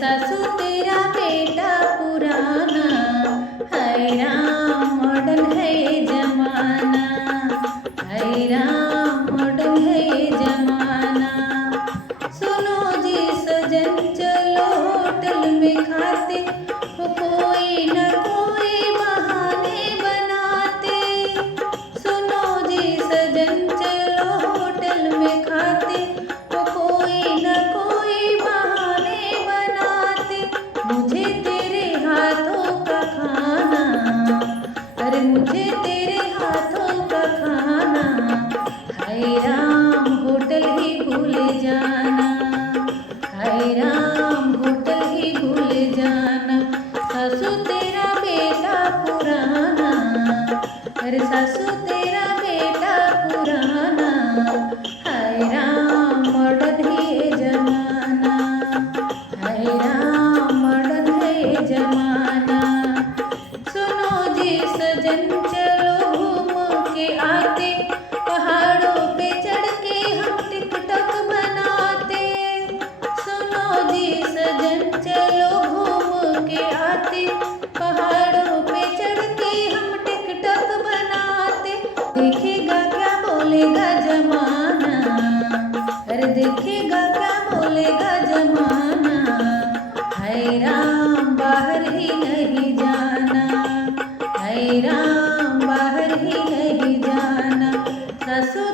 सासू तेरा बेटा पुराना, हाय राम मॉडर्न है ये जमाना, हाय राम मॉडर्न है ये जमाना। सुनो जी सजन चलो होटल में खाते, वो कोई न कोई बहाने बनाते। सुनो जी सजन चलो होटल में खाते, वो कोई न कोई बहाने बनाते। मुझे तेरे हाथों का खाना, अरे मुझे तेरे हाथों का खाना, हाय राम होटल ही भूल जाना, हाय राम होटल ही भूल जाना। सासू तेरा बेटा पुराना, अरे सासू तेरा बेटा पुराना, हाय राम मॉडर्न है ये जमाना, हाय राम मॉडर्न है ये जमाना। सुनो जी सजन चलो घूम के आते, पहाड़ों पे चढ़ के हम टिकटॉक बनाते। सुनो जी सजन चलो घूम के आते, पहाड़ों पे चढ़ के हम टिकटॉक बनाते। देखेगा क्या बोलेगा जमाना, अरे देखेगा क्या बोलेगा जमाना, हाय राम बाहर ही नहीं जाना, हाय राम बाहर ही नहीं जाना। सासू